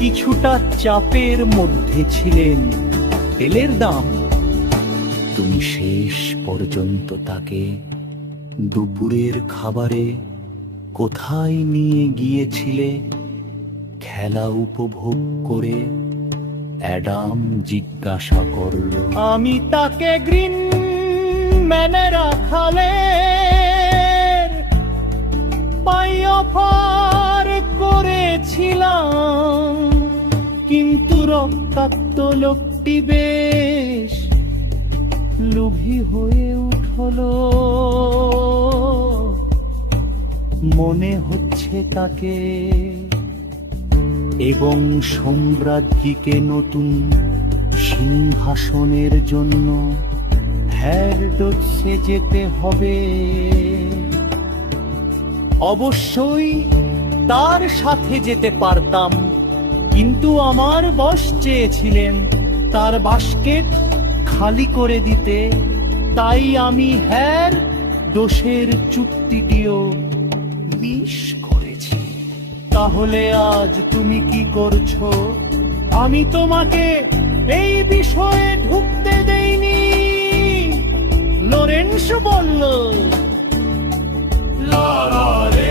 কিছুটা চাপের মধ্যে ছিলেন তেলের দাম। তুমি শেষ পর্যন্ত তাকে দুপুরের খাবারে কোথায় নিয়ে গিয়েছিলে খেলা উপভোগ করে? অ্যাডাম জিজ্ঞাসা করল। আমি তাকে গ্রিন ম্যানে রাখালে অফার করেছিলাম, কিন্তু রক্তাক্ত লোকটি বেশ লোভী হয়ে উঠল। মনে হচ্ছে তাকে এবং সম্রাজ্ঞীকে নতুন সিংহাসনের জন্য হ্যারডসে যেতে হবে। অবশ্যই তার সাথে যেতে পারতাম, কিন্তু আমার বস চেয়েছিলেন তার বাস্কেট খালি করে দিতে, তাই আমি হ্যারডসের চুক্তিটিও মিস করেছি। তাহলে আজ তুমি কি করছো? আমি তোমাকে এই বিষয়ে ঢুকতে দেইনি, লরেন্স বলল। লা লা রে